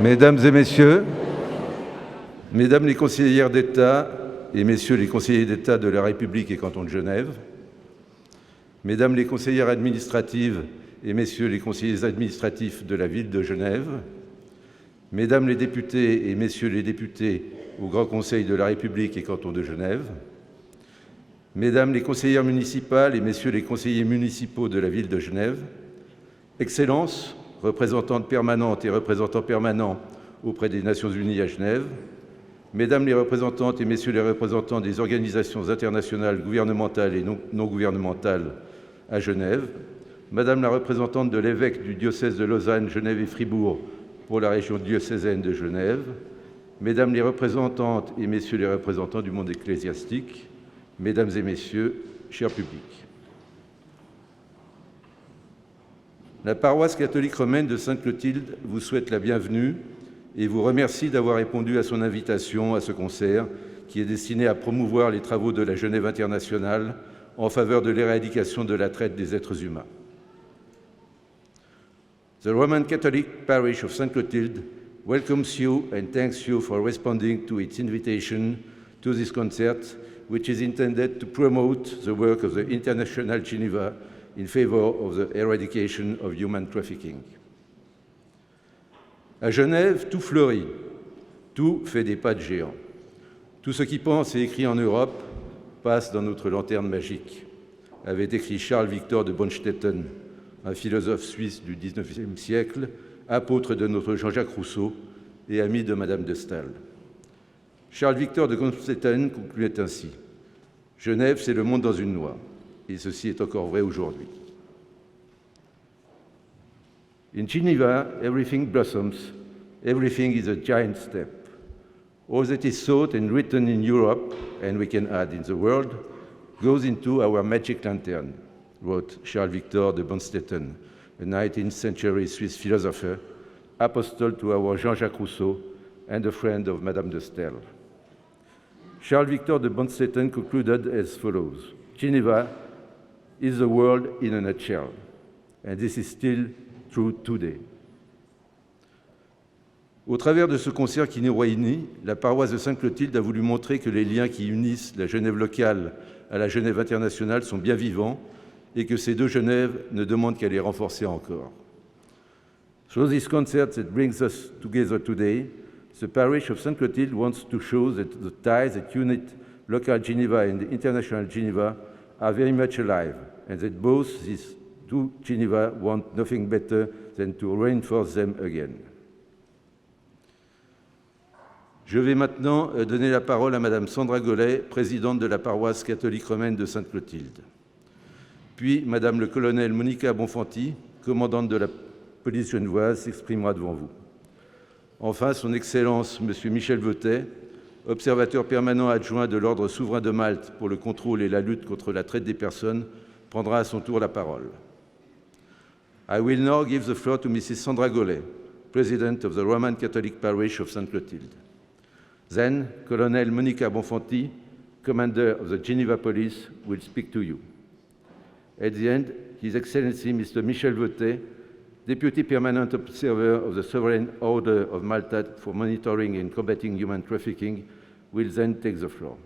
Mesdames et messieurs, Mesdames les conseillères d'État et Messieurs les conseillers d'État de la République et canton de Genève, Mesdames les conseillères administratives et Messieurs les conseillers administratifs de la ville de Genève, Mesdames les députés et Messieurs les députés au Grand Conseil de la République et canton de Genève, Mesdames les conseillères municipales et Messieurs les conseillers municipaux de la ville de Genève, Excellences, représentantes permanentes et représentants permanents auprès des Nations Unies à Genève, Mesdames les représentantes et Messieurs les représentants des organisations internationales gouvernementales et non gouvernementales à Genève, Madame la représentante de l'évêque du diocèse de Lausanne, Genève et Fribourg pour la région diocésaine de Genève, Mesdames les représentantes et Messieurs les représentants du monde ecclésiastique, Mesdames et Messieurs, cher public. La paroisse catholique romaine de Sainte-Clotilde vous souhaite la bienvenue et vous remercie d'avoir répondu à son invitation à ce concert qui est destiné à promouvoir les travaux de la Genève internationale en faveur de l'éradication de la traite des êtres humains. The Roman Catholic Parish of St. Clotilde welcomes you and thanks you for responding to its invitation to this concert, which is intended to promote the work of the International Geneva in favor of the eradication of human trafficking. À Genève, tout fleurit, tout fait des pas de géant. Tout ce qui pense et écrit en Europe passe dans notre lanterne magique, avait écrit Charles Victor de Bonstetten, un philosophe suisse du XIXe siècle, apôtre de notre Jean-Jacques Rousseau et ami de Madame de Staël. Charles Victor de Bonstetten concluait ainsi: Genève, c'est le monde dans une noix, et ceci est encore vrai aujourd'hui. In Geneva, everything blossoms, everything is a giant step. All that is thought and written in Europe, and we can add in the world, goes into our magic lantern, wrote Charles Victor de Bonstetten, a 19th century Swiss philosopher, apostle to our Jean-Jacques Rousseau, and a friend of Madame de Staël. Charles Victor de Bonstetten concluded as follows: Geneva is the world in a nutshell, and this is still true today. Au travers de ce concert qui nous réunit, la paroisse de Sainte-Clotilde a voulu montrer que les liens qui unissent la Genève locale à la Genève internationale sont bien vivants et que ces deux Genèves ne demandent qu'à les renforcer encore. Through this concert that brings us together today, the parish of St. Clotilde wants to show that the ties that unite local Geneva and international Geneva are very much alive, and that both these two Geneva want nothing better than to reinforce them again. Je vais maintenant donner la parole à Madame Sandra Gollet, présidente de la paroisse catholique romaine de Sainte-Clotilde. Puis Madame le colonel Monica Bonfanti, commandante de la police genevoise, s'exprimera devant vous. Enfin, son Excellence Monsieur Michel Veutet, observateur permanent adjoint de l'Ordre souverain de Malte pour le contrôle et la lutte contre la traite des personnes, prendra à son tour la parole. I will now give the floor to Mrs. Sandra Gollet, President of the Roman Catholic Parish of St. Clotilde. Then, Colonel Monica Bonfanti, Commander of the Geneva Police, will speak to you. At the end, His Excellency Mr. Michel Veutet, Deputy Permanent Observer of the Sovereign Order of Malta for Monitoring and Combating Human Trafficking, will then take the floor.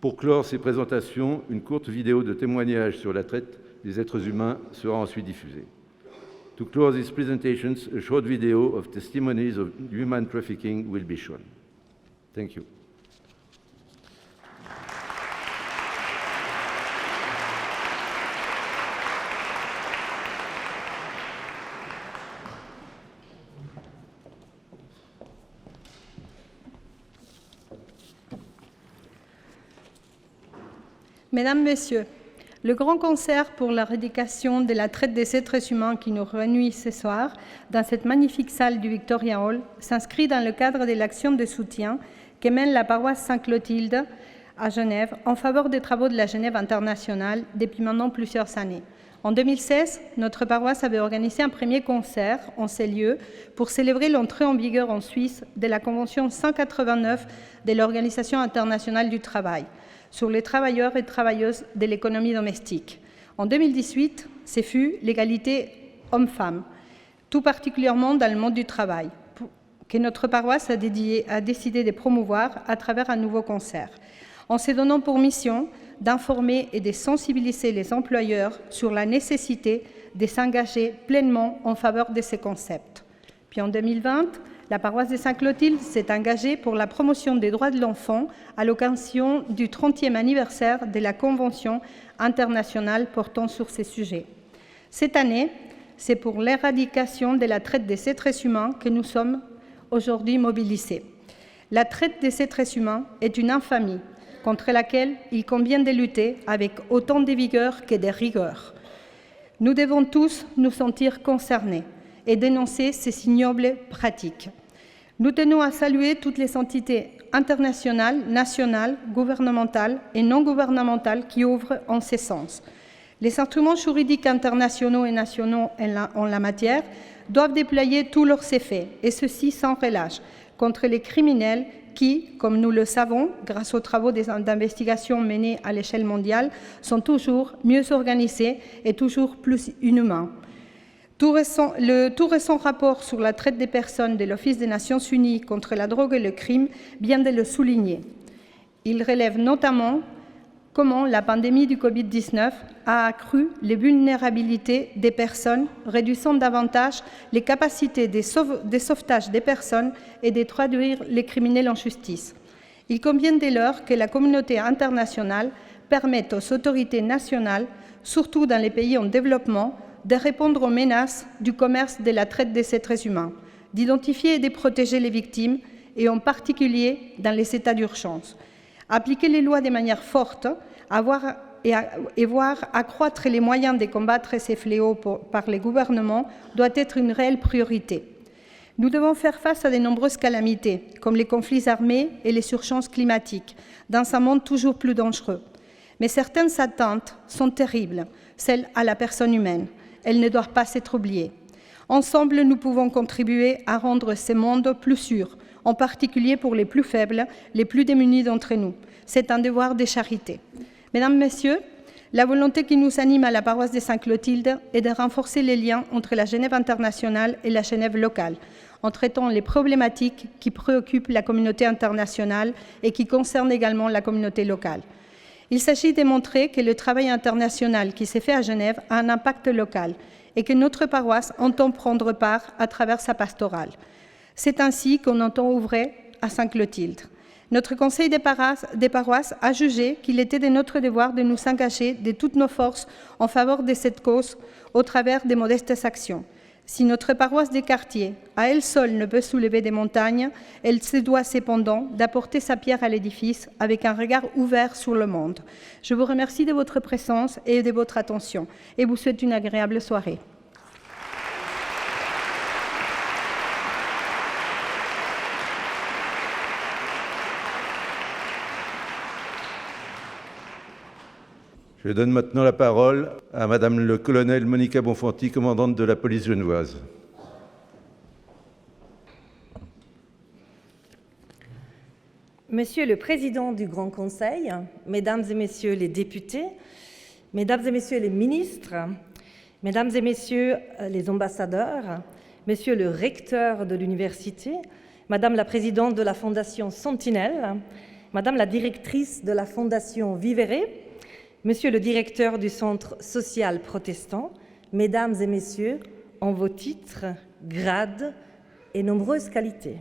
Pour clore ces présentations, une courte vidéo de témoignage sur la traite des êtres humains sera ensuite diffusée. To close these presentations, a short video of testimonies of human trafficking will be shown. Thank you. Mesdames, Messieurs, le grand concert pour l'éradication de la traite des êtres humains qui nous réunit ce soir dans cette magnifique salle du Victoria Hall s'inscrit dans le cadre de l'action de soutien que mène la paroisse Sainte-Clotilde à Genève en faveur des travaux de la Genève internationale depuis maintenant plusieurs années. En 2016, notre paroisse avait organisé un premier concert en ces lieux pour célébrer l'entrée en vigueur en Suisse de la Convention 189 de l'Organisation internationale du travail sur les travailleurs et travailleuses de l'économie domestique. En 2018, ce fut l'égalité homme-femme, tout particulièrement dans le monde du travail. que notre paroisse a décidé de promouvoir à travers un nouveau concert, en se donnant pour mission d'informer et de sensibiliser les employeurs sur la nécessité de s'engager pleinement en faveur de ces concepts. Puis en 2020, la paroisse de Sainte-Clotilde s'est engagée pour la promotion des droits de l'enfant à l'occasion du 30e anniversaire de la Convention internationale portant sur ces sujets. Cette année, c'est pour l'éradication de la traite des êtres humains que nous sommes aujourd'hui mobilisés. La traite des êtres humains est une infamie contre laquelle il convient de lutter avec autant de vigueur que de rigueur. Nous devons tous nous sentir concernés et dénoncer ces ignobles pratiques. Nous tenons à saluer toutes les entités internationales, nationales, gouvernementales et non gouvernementales qui ouvrent en ce sens. Les instruments juridiques internationaux et nationaux en la matière doivent déployer tous leurs effets, et ceci sans relâche, contre les criminels qui, comme nous le savons, grâce aux travaux d'investigation menés à l'échelle mondiale, sont toujours mieux organisés et toujours plus inhumains. Le tout récent rapport sur la traite des personnes de l'Office des Nations Unies contre la drogue et le crime vient de le souligner. Il relève notamment comment la pandémie du Covid-19 a accru les vulnérabilités des personnes, réduisant davantage les capacités de sauvetage des personnes et de traduire les criminels en justice. Il convient dès lors que la communauté internationale permette aux autorités nationales, surtout dans les pays en développement, de répondre aux menaces du commerce de la traite des êtres humains, d'identifier et de protéger les victimes, et en particulier dans les états d'urgence. Appliquer les lois de manière forte, et voir accroître les moyens de combattre ces fléaux par les gouvernements doit être une réelle priorité. Nous devons faire face à de nombreuses calamités, comme les conflits armés et les urgences climatiques, dans un monde toujours plus dangereux. Mais certaines atteintes sont terribles, celles à la personne humaine. Elles ne doivent pas être oubliées. Ensemble, nous pouvons contribuer à rendre ce monde plus sûr, en particulier pour les plus faibles, les plus démunis d'entre nous. C'est un devoir de charité. Mesdames, Messieurs, la volonté qui nous anime à la paroisse de Sainte-Clotilde est de renforcer les liens entre la Genève internationale et la Genève locale, en traitant les problématiques qui préoccupent la communauté internationale et qui concernent également la communauté locale. Il s'agit de montrer que le travail international qui s'est fait à Genève a un impact local et que notre paroisse entend prendre part à travers sa pastorale. C'est ainsi qu'on entend ouvrir à Sainte-Clotilde. Notre conseil des paroisses a jugé qu'il était de notre devoir de nous engager de toutes nos forces en faveur de cette cause au travers de modestes actions. Si notre paroisse des quartiers, à elle seule, ne peut soulever des montagnes, elle se doit cependant d'apporter sa pierre à l'édifice avec un regard ouvert sur le monde. Je vous remercie de votre présence et de votre attention et vous souhaite une agréable soirée. Je donne maintenant la parole à Madame le colonel Monica Bonfanti, commandante de la police genevoise. Monsieur le Président du Grand Conseil, Mesdames et Messieurs les députés, Mesdames et Messieurs les ministres, Mesdames et Messieurs les ambassadeurs, Monsieur le recteur de l'université, Madame la Présidente de la Fondation Sentinelle, Madame la Directrice de la Fondation Vivere, Monsieur le Directeur du Centre social protestant, Mesdames et Messieurs, en vos titres, grades et nombreuses qualités.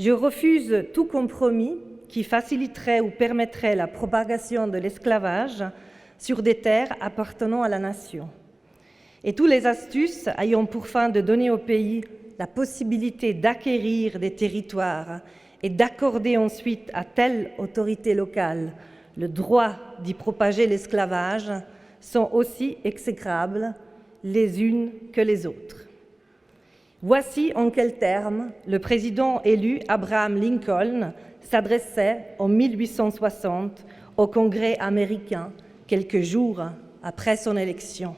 Je refuse tout compromis qui faciliterait ou permettrait la propagation de l'esclavage sur des terres appartenant à la nation. Et toutes les astuces ayant pour fin de donner au pays la possibilité d'acquérir des territoires et d'accorder ensuite à telle autorité locale le droit d'y propager l'esclavage sont aussi exécrables les unes que les autres. Voici en quels termes le président élu Abraham Lincoln s'adressait en 1860 au Congrès américain, quelques jours après son élection.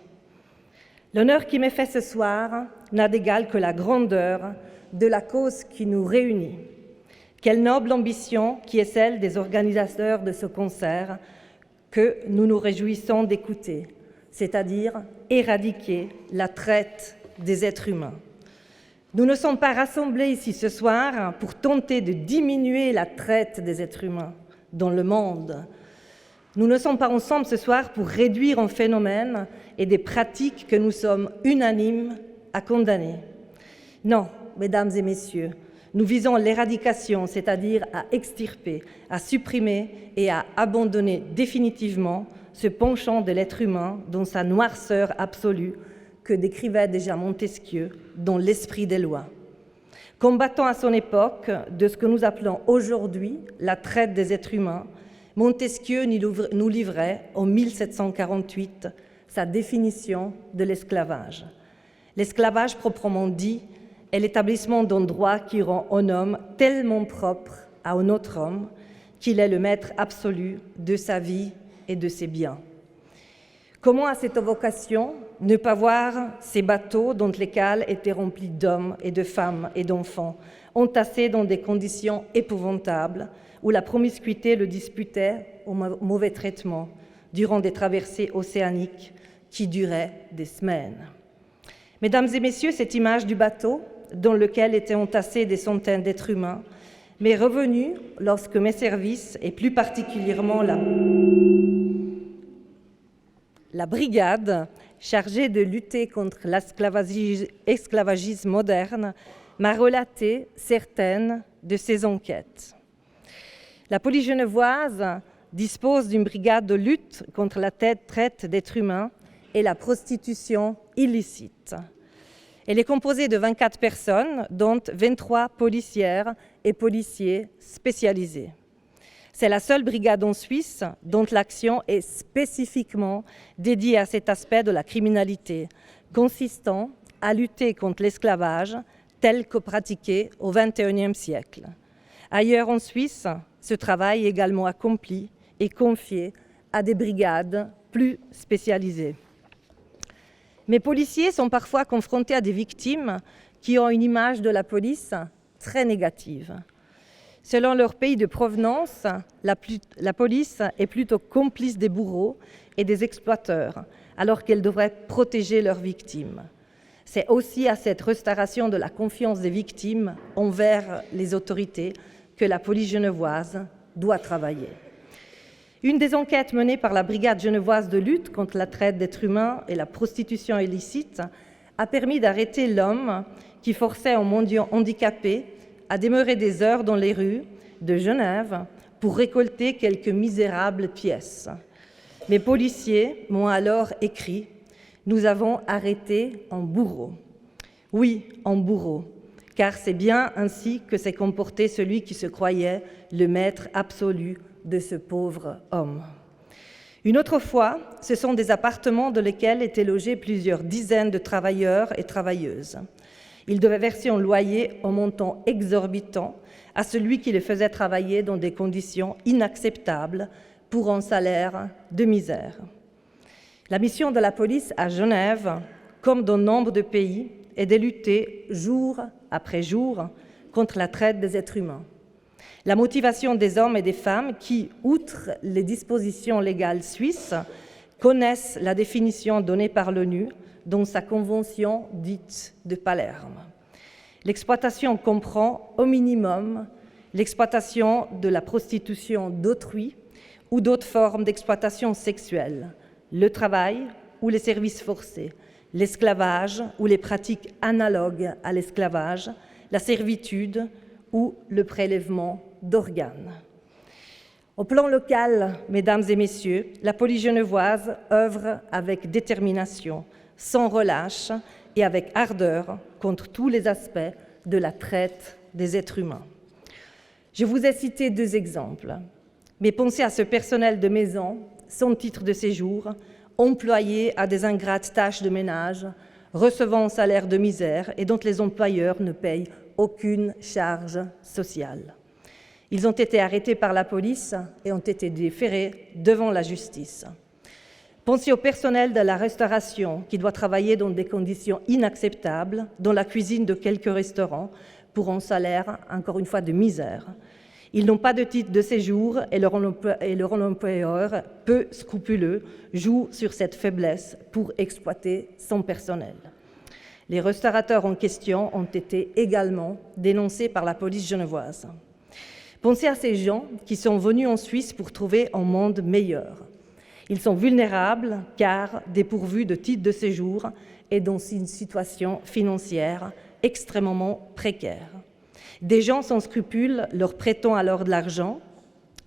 L'honneur qui m'est fait ce soir n'a d'égal que la grandeur de la cause qui nous réunit. Quelle noble ambition qui est celle des organisateurs de ce concert que nous nous réjouissons d'écouter, c'est-à-dire éradiquer la traite des êtres humains. Nous ne sommes pas rassemblés ici ce soir pour tenter de diminuer la traite des êtres humains dans le monde. Nous ne sommes pas ensemble ce soir pour réduire un phénomène et des pratiques que nous sommes unanimes à condamner. Non, mesdames et messieurs, nous visons l'éradication, c'est-à-dire à extirper, à supprimer et à abandonner définitivement ce penchant de l'être humain dans sa noirceur absolue que décrivait déjà Montesquieu dans l'Esprit des lois. Combattant à son époque de ce que nous appelons aujourd'hui la traite des êtres humains, Montesquieu nous livrait en 1748 sa définition de l'esclavage. L'esclavage proprement dit est l'établissement d'un droit qui rend un homme tellement propre à un autre homme qu'il est le maître absolu de sa vie et de ses biens. Comment à cette vocation ne pas voir ces bateaux dont les cales étaient remplis d'hommes et de femmes et d'enfants, entassés dans des conditions épouvantables, où la promiscuité le disputait au mauvais traitement, durant des traversées océaniques qui duraient des semaines. Mesdames et messieurs, cette image du bateau, dans lequel étaient entassés des centaines d'êtres humains, m'est revenue lorsque mes services, et plus particulièrement la brigade chargée de lutter contre l'esclavagisme moderne, m'a relaté certaines de ces enquêtes. La police genevoise dispose d'une brigade de lutte contre la traite d'êtres humains et la prostitution illicite. Elle est composée de 24 personnes, dont 23 policières et policiers spécialisés. C'est la seule brigade en Suisse dont l'action est spécifiquement dédiée à cet aspect de la criminalité, consistant à lutter contre l'esclavage tel que pratiqué au XXIe siècle. Ailleurs en Suisse, ce travail est également accompli et confié à des brigades plus spécialisées. Mes policiers sont parfois confrontés à des victimes qui ont une image de la police très négative. Selon leur pays de provenance, la police est plutôt complice des bourreaux et des exploiteurs, alors qu'elle devrait protéger leurs victimes. C'est aussi à cette restauration de la confiance des victimes envers les autorités que la police genevoise doit travailler. Une des enquêtes menées par la brigade genevoise de lutte contre la traite d'êtres humains et la prostitution illicite a permis d'arrêter l'homme qui forçait un mendiant handicapé à demeurer des heures dans les rues de Genève pour récolter quelques misérables pièces. Mes policiers m'ont alors écrit « Nous avons arrêté un bourreau ». Oui, un bourreau, car c'est bien ainsi que s'est comporté celui qui se croyait le maître absolu de ce pauvre homme. Une autre fois, ce sont des appartements dans lesquels étaient logés plusieurs dizaines de travailleurs et travailleuses. Ils devaient verser un loyer en montant exorbitant à celui qui les faisait travailler dans des conditions inacceptables pour un salaire de misère. La mission de la police à Genève, comme dans nombre de pays, est de lutter jour après jour contre la traite des êtres humains. La motivation des hommes et des femmes qui, outre les dispositions légales suisses, connaissent la définition donnée par l'ONU dans sa convention dite de Palerme. L'exploitation comprend au minimum l'exploitation de la prostitution d'autrui ou d'autres formes d'exploitation sexuelle, le travail ou les services forcés, l'esclavage ou les pratiques analogues à l'esclavage, la servitude ou le prélèvement d'organes. Au plan local, mesdames et messieurs, la police genevoise œuvre avec détermination, sans relâche et avec ardeur contre tous les aspects de la traite des êtres humains. Je vous ai cité 2 exemples, mais pensez à ce personnel de maison, sans titre de séjour, employé à des ingrates tâches de ménage, recevant un salaire de misère et dont les employeurs ne payent aucune charge sociale. Ils ont été arrêtés par la police et ont été déférés devant la justice. Pensez au personnel de la restauration qui doit travailler dans des conditions inacceptables, dans la cuisine de quelques restaurants, pour un salaire, encore une fois, de misère. Ils n'ont pas de titre de séjour et leur employeur, peu scrupuleux, joue sur cette faiblesse pour exploiter son personnel. Les restaurateurs en question ont été également dénoncés par la police genevoise. Pensez à ces gens qui sont venus en Suisse pour trouver un monde meilleur. Ils sont vulnérables car dépourvus de titre de séjour et dans une situation financière extrêmement précaire. Des gens sans scrupules leur prêtant alors de l'argent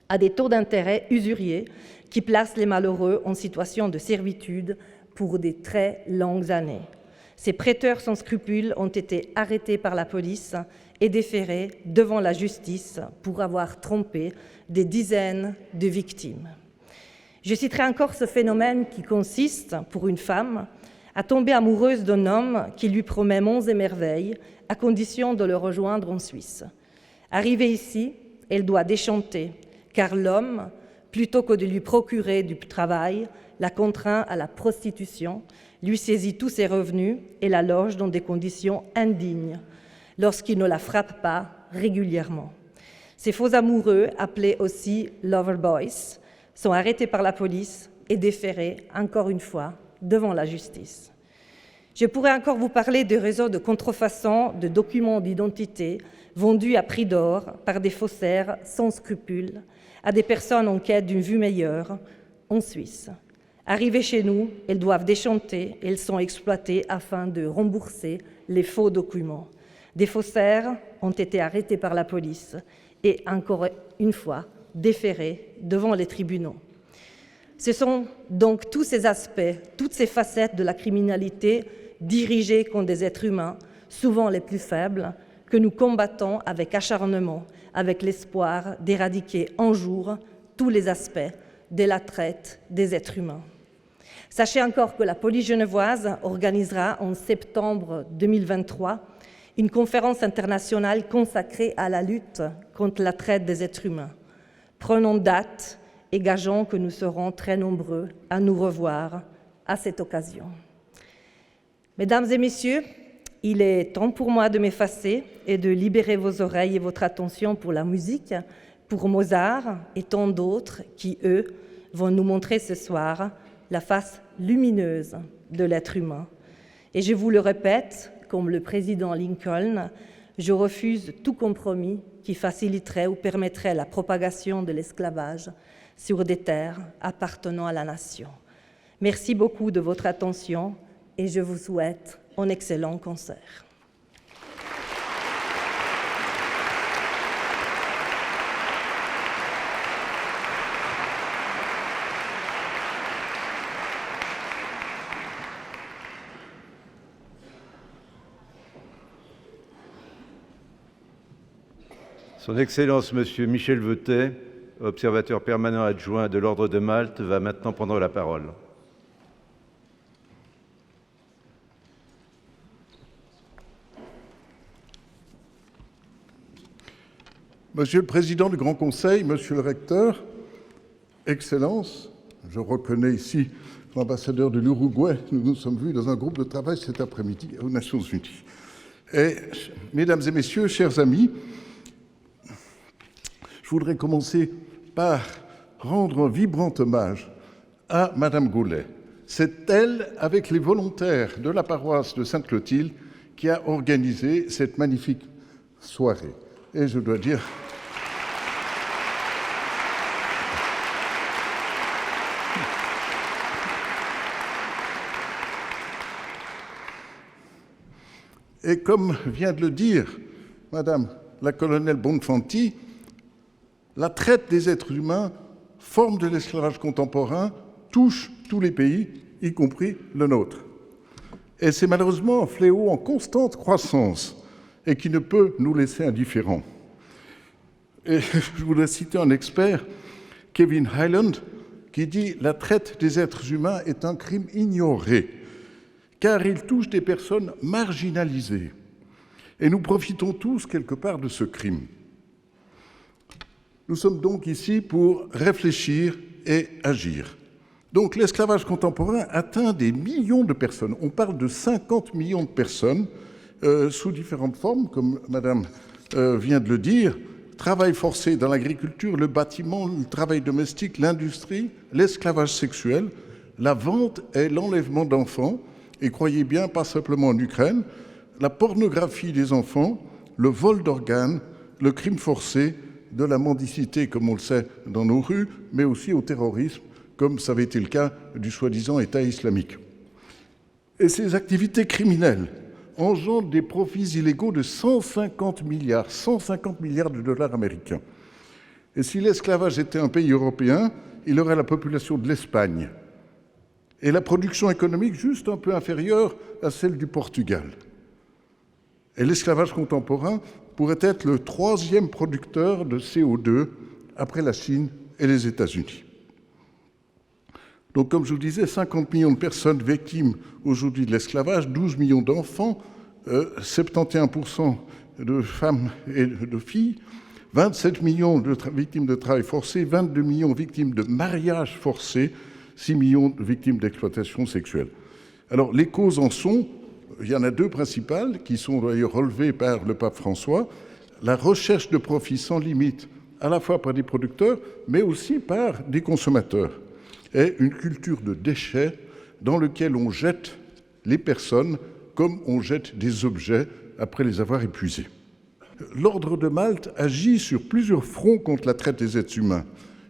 à des taux d'intérêt usuriers qui placent les malheureux en situation de servitude pour des très longues années. Ces prêteurs sans scrupules ont été arrêtés par la police et déférés devant la justice pour avoir trompé des dizaines de victimes. Je citerai encore ce phénomène qui consiste, pour une femme, à tomber amoureuse d'un homme qui lui promet monts et merveilles à condition de le rejoindre en Suisse. Arrivée ici, elle doit déchanter, car l'homme, plutôt que de lui procurer du travail, la contraint à la prostitution, lui saisit tous ses revenus et la loge dans des conditions indignes, lorsqu'il ne la frappe pas régulièrement. Ces faux amoureux, appelés aussi « lover boys », sont arrêtés par la police et déférés, encore une fois, devant la justice. Je pourrais encore vous parler de réseaux de contrefaçon de documents d'identité vendus à prix d'or par des faussaires sans scrupules à des personnes en quête d'une vue meilleure en Suisse. Arrivées chez nous, elles doivent déchanter et elles sont exploitées afin de rembourser les faux documents. Des faussaires ont été arrêtés par la police et, encore une fois, déférés devant les tribunaux. Ce sont donc tous ces aspects, toutes ces facettes de la criminalité dirigée contre des êtres humains, souvent les plus faibles, que nous combattons avec acharnement, avec l'espoir d'éradiquer un jour tous les aspects de la traite des êtres humains. Sachez encore que la police genevoise organisera en septembre 2023 une conférence internationale consacrée à la lutte contre la traite des êtres humains. Prenons date et gageons que nous serons très nombreux à nous revoir à cette occasion. Mesdames et messieurs, il est temps pour moi de m'effacer et de libérer vos oreilles et votre attention pour la musique, pour Mozart et tant d'autres qui, eux, vont nous montrer ce soir la face lumineuse de l'être humain. Et je vous le répète, comme le président Lincoln, je refuse tout compromis qui faciliterait ou permettrait la propagation de l'esclavage sur des terres appartenant à la nation. Merci beaucoup de votre attention et je vous souhaite un excellent concert. Son Excellence Monsieur Michel Veutet, observateur permanent adjoint de l'Ordre de Malte, va maintenant prendre la parole. Monsieur le Président du Grand Conseil, Monsieur le Recteur, Excellences, je reconnais ici l'ambassadeur de l'Uruguay, nous nous sommes vus dans un groupe de travail cet après-midi aux Nations Unies. Et, Mesdames et Messieurs, chers amis, je voudrais commencer par rendre un vibrant hommage à Madame Goulet. C'est elle, avec les volontaires de la paroisse de Sainte-Clotilde, qui a organisé cette magnifique soirée. Et je dois dire... Et comme vient de le dire Madame la colonelle Bonfanti, la traite des êtres humains, forme de l'esclavage contemporain, touche tous les pays, y compris le nôtre. Et c'est malheureusement un fléau en constante croissance et qui ne peut nous laisser indifférents. Et je voudrais citer un expert, Kevin Hyland, qui dit « La traite des êtres humains est un crime ignoré, car il touche des personnes marginalisées. Et nous profitons tous quelque part de ce crime. » Nous sommes donc ici pour réfléchir et agir. Donc l'esclavage contemporain atteint des millions de personnes. On parle de 50 millions de personnes sous différentes formes, comme Madame vient de le dire. Travail forcé dans l'agriculture, le bâtiment, le travail domestique, l'industrie, l'esclavage sexuel, la vente et l'enlèvement d'enfants Et croyez bien, pas simplement en Ukraine, la pornographie des enfants, le vol d'organes, le crime forcé, de la mendicité, comme on le sait, dans nos rues, mais aussi au terrorisme, comme ça avait été le cas du soi-disant État islamique. Et ces activités criminelles engendrent des profits illégaux de 150 milliards de dollars américains. Et si l'esclavage était un pays européen, il aurait la population de l'Espagne et la production économique juste un peu inférieure à celle du Portugal. Et l'esclavage contemporain pourrait être le 3e producteur de CO2 après la Chine et les États-Unis. Donc, comme je vous disais, 50 millions de personnes victimes aujourd'hui de l'esclavage, 12 millions d'enfants, 71% de femmes et de filles, 27 millions de victimes de travail forcé, 22 millions de victimes de mariage forcé, 6 millions de victimes d'exploitation sexuelle. Alors, les causes en sont, il y en a 2 principales, qui sont d'ailleurs relevées par le pape François, la recherche de profits sans limite, à la fois par des producteurs, mais aussi par des consommateurs, et une culture de déchets dans laquelle on jette les personnes comme on jette des objets après les avoir épuisés. L'Ordre de Malte agit sur plusieurs fronts contre la traite des êtres humains.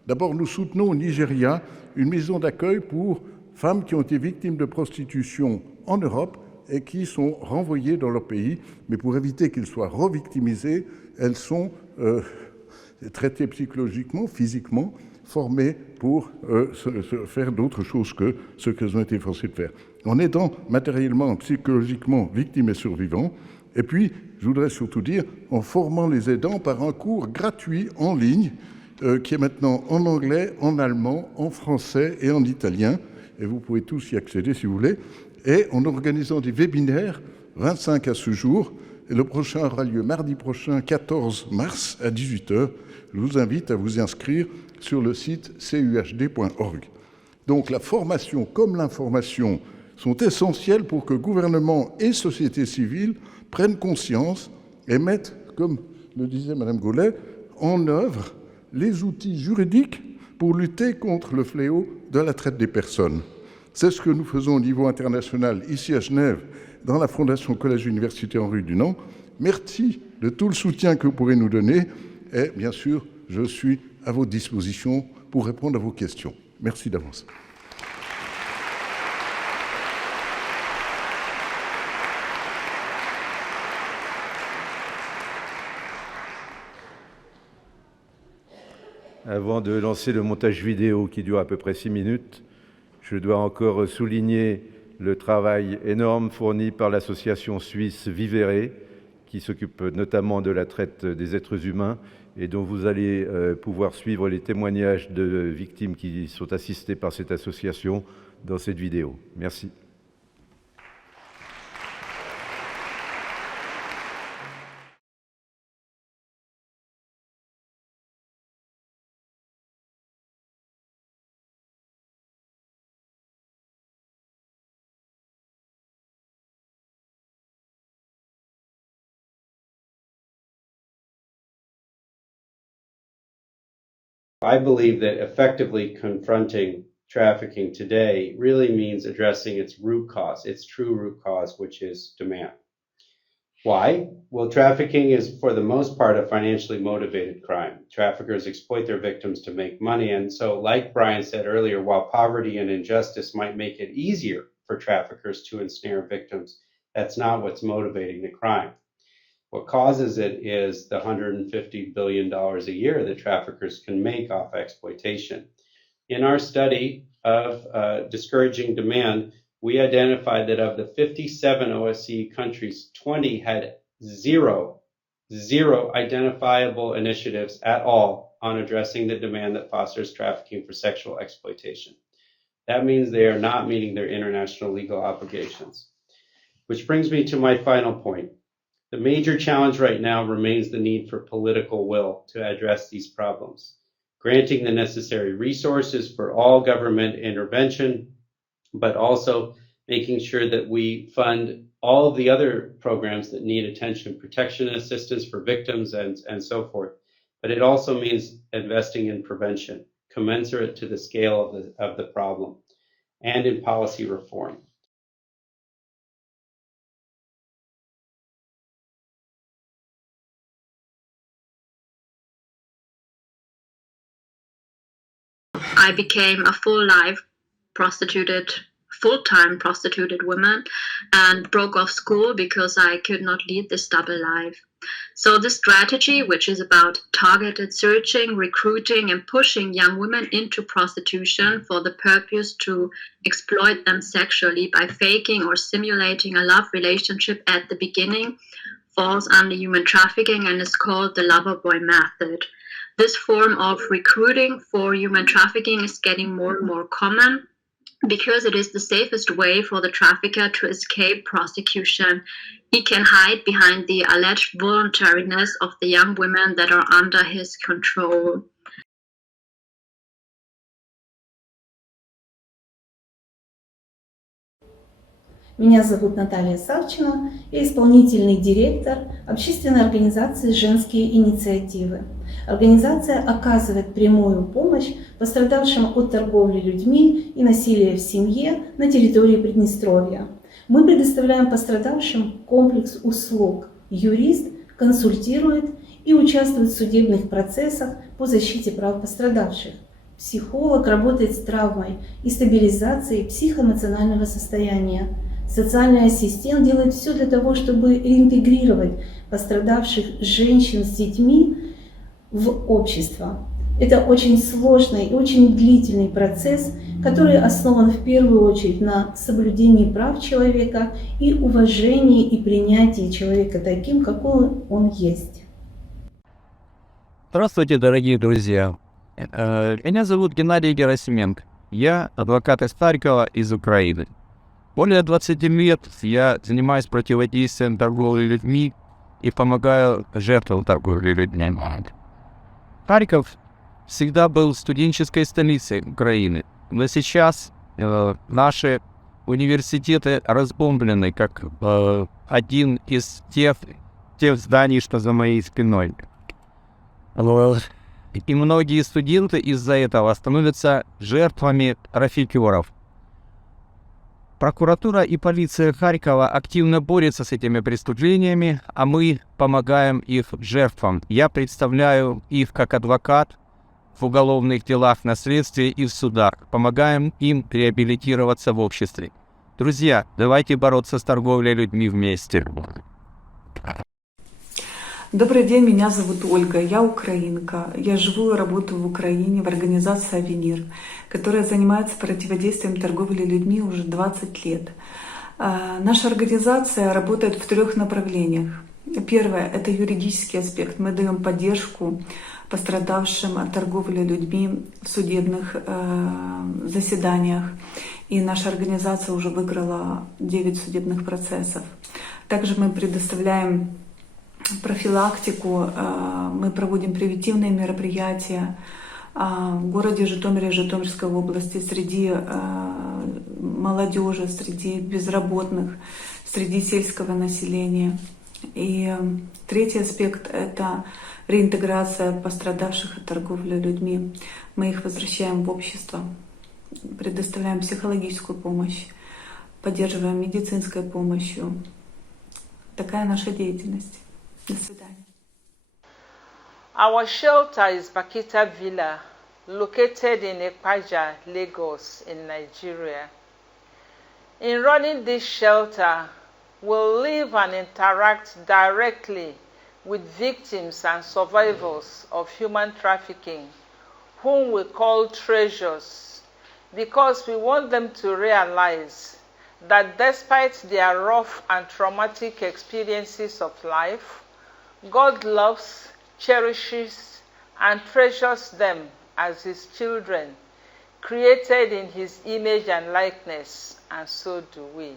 D'abord, nous soutenons au Nigeria une maison d'accueil pour femmes qui ont été victimes de prostitution en Europe et qui sont renvoyées dans leur pays. Mais pour éviter qu'elles soient revictimisées, elles sont traitées psychologiquement, physiquement, formées pour faire d'autres choses que ce qu'elles ont été forcées de faire. En aidant matériellement, psychologiquement, victimes et survivants. Et puis, je voudrais surtout dire, en formant les aidants par un cours gratuit en ligne, qui est maintenant en anglais, en allemand, en français et en italien. Et vous pouvez tous y accéder si vous voulez. Et en organisant des webinaires, 25 à ce jour. Et le prochain aura lieu mardi prochain, 14 mars, à 18h. Je vous invite à vous inscrire sur le site cuhd.org. Donc la formation comme l'information sont essentielles pour que gouvernement et société civile prennent conscience et mettent, comme le disait Mme Gaulet, en œuvre les outils juridiques pour lutter contre le fléau de la traite des personnes. C'est ce que nous faisons au niveau international, ici à Genève, dans la Fondation Collège Université Henri Dunant. Merci de tout le soutien que vous pourrez nous donner. Et bien sûr, je suis à votre disposition pour répondre à vos questions. Merci d'avance. Avant de lancer le montage vidéo qui dure à peu près 6 minutes, je dois encore souligner le travail énorme fourni par l'association suisse Vivere, qui s'occupe notamment de la traite des êtres humains et dont vous allez pouvoir suivre les témoignages de victimes qui sont assistées par cette association dans cette vidéo. Merci. I believe that effectively confronting trafficking today really means addressing its root cause, its true root cause, which is demand. Why? Well, trafficking is, for the most part, a financially motivated crime. Traffickers exploit their victims to make money. And so, like Brian said earlier, while poverty and injustice might make it easier for traffickers to ensnare victims, that's not what's motivating the crime. What causes it is the $150 billion a year that traffickers can make off exploitation. In our study of discouraging demand, we identified that of the 57 OSCE countries, 20 had zero identifiable initiatives at all on addressing the demand that fosters trafficking for sexual exploitation. That means they are not meeting their international legal obligations. Which brings me to my final point. The major challenge right now remains the need for political will to address these problems, granting the necessary resources for all government intervention, but also making sure that we fund all of the other programs that need attention, protection and assistance for victims and so forth. But it also means investing in prevention, commensurate to the scale of the problem, and in policy reform. I became a full-time prostituted woman, and broke off school because I could not lead this double life. So this strategy, which is about targeted searching, recruiting, and pushing young women into prostitution for the purpose to exploit them sexually by faking or simulating a love relationship at the beginning, falls under human trafficking and is called the lover boy method. This form of recruiting for human trafficking is getting more and more common because it is the safest way for the trafficker to escape prosecution. He can hide behind the alleged voluntariness of the young women that are under his control. Меня зовут Наталья Савчина, я исполнительный директор общественной организации «Женские инициативы». Организация оказывает прямую помощь пострадавшим от торговли людьми и насилия в семье на территории Приднестровья. Мы предоставляем пострадавшим комплекс услуг. Юрист консультирует и участвует в судебных процессах по защите прав пострадавших. Психолог работает с травмой и стабилизацией психоэмоционального состояния. Социальный ассистент делает все для того, чтобы реинтегрировать пострадавших женщин с детьми в общество. Это очень сложный и очень длительный процесс, который основан в первую очередь на соблюдении прав человека и уважении и принятии человека таким, какой он есть. Здравствуйте, дорогие друзья. Меня зовут Геннадий Герасименко. Я адвокат из Харькова, из Украины. Более 20 лет я занимаюсь противодействием торговли людьми и помогаю жертвам торговли людьми. Харьков всегда был студенческой столицей Украины, но сейчас наши университеты разбомблены, как один из тех зданий, что за моей спиной. И многие студенты из-за этого становятся жертвами трафикеров. Прокуратура и полиция Харькова активно борются с этими преступлениями, а мы помогаем их жертвам. Я представляю их как адвокат в уголовных делах на следствии и в судах. Помогаем им реабилитироваться в обществе. Друзья, давайте бороться с торговлей людьми вместе. Добрый день, меня зовут Ольга, я украинка. Я живу и работаю в Украине в организации «Авенир», которая занимается противодействием торговли людьми уже 20 лет. Наша организация работает в 3 направлениях. Первое – это юридический аспект. Мы даем поддержку пострадавшим от торговли людьми в судебных заседаниях. И наша организация уже выиграла 9 судебных процессов. Также мы предоставляем профилактику, мы проводим превентивные мероприятия в городе Житомире и Житомирской области среди молодежи, среди безработных, среди сельского населения. И третий аспект – это реинтеграция пострадавших от торговли людьми. Мы их возвращаем в общество, предоставляем психологическую помощь, поддерживаем медицинской помощью. Такая наша деятельность. До свидания. Our shelter is Bakita Villa, located in Ekpaja, Lagos, in Nigeria. In running this shelter, we'll live and interact directly with victims and survivors of human trafficking, whom we call treasures, because we want them to realize that despite their rough and traumatic experiences of life, God loves, cherishes, and treasures them as His children, created in His image and likeness, and so do we.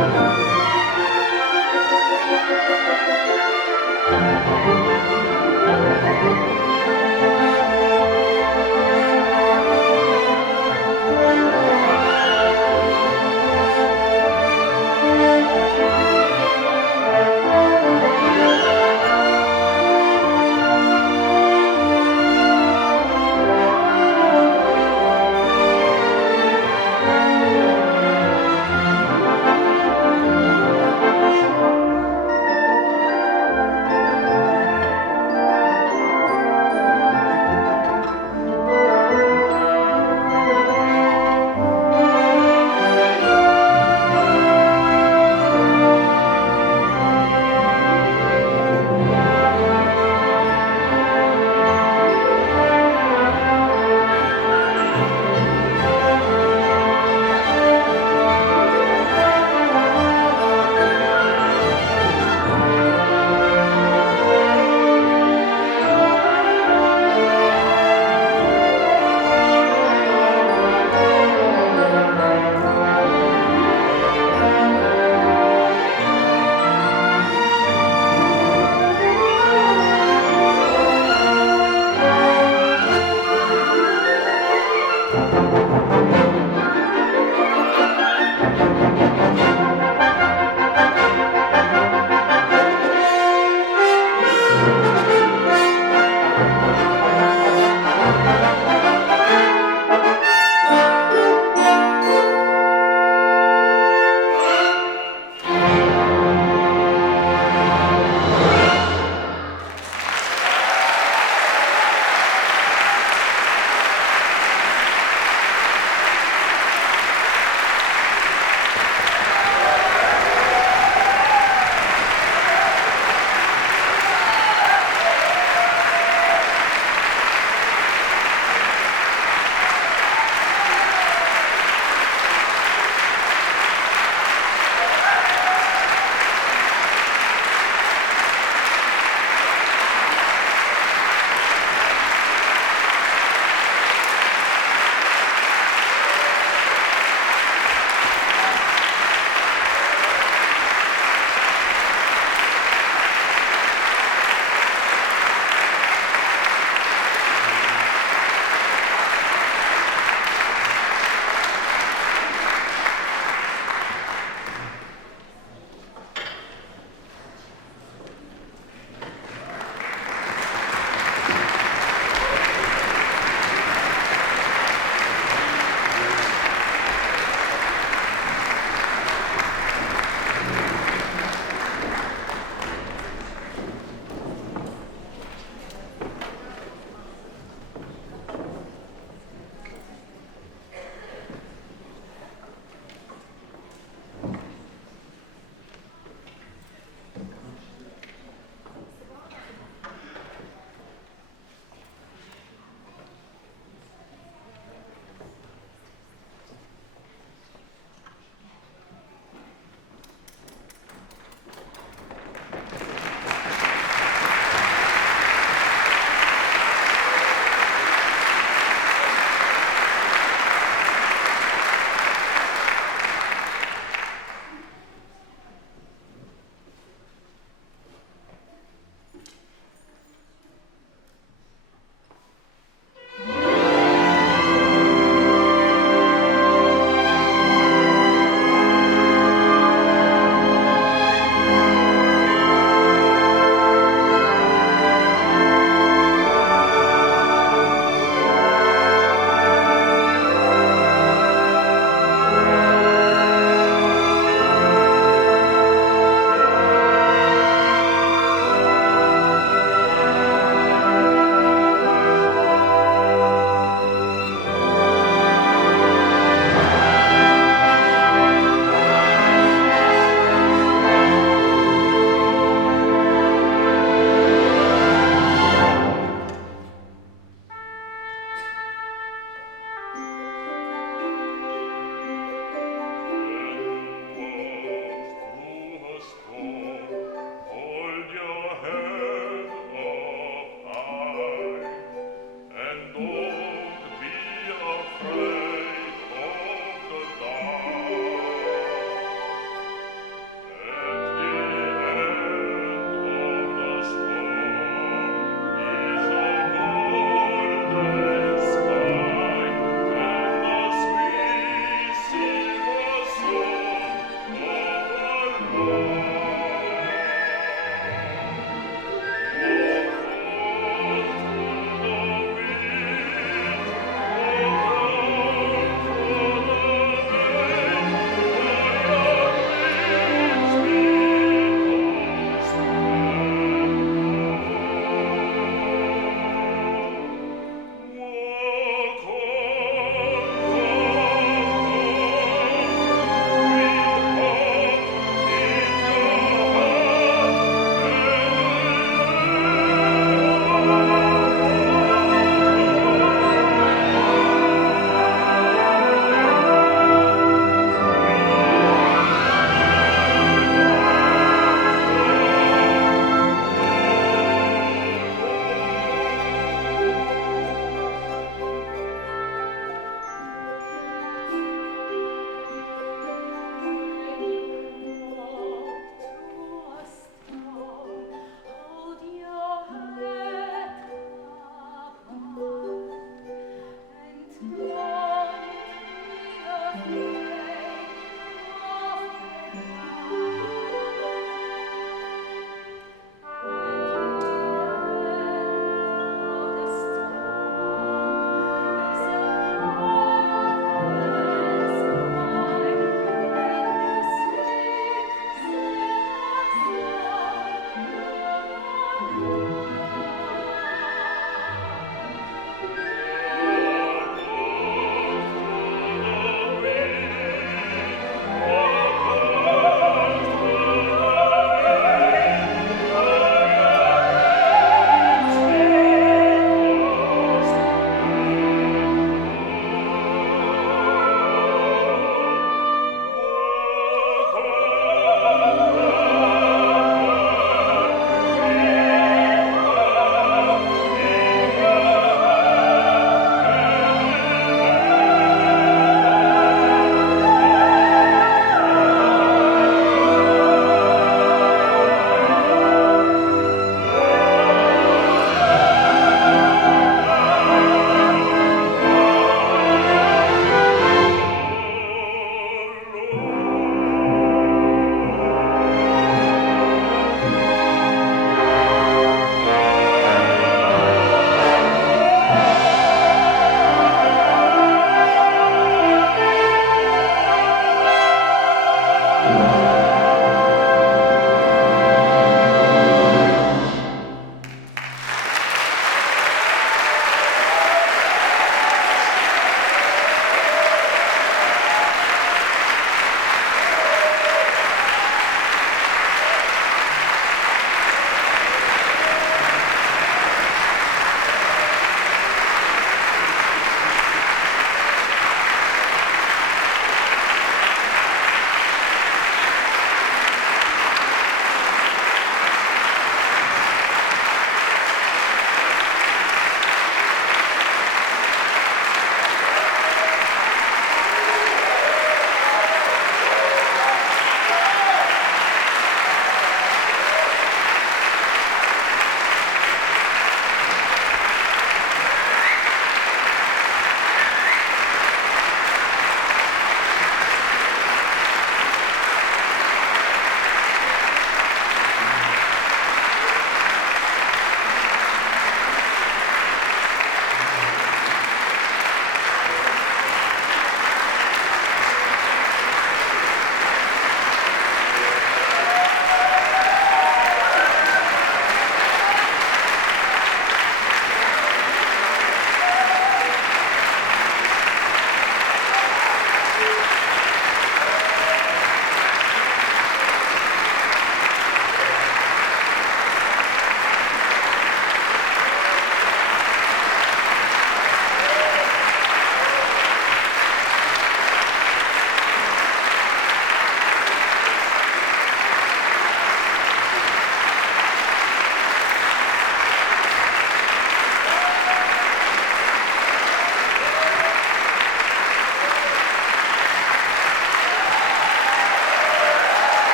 Thank you.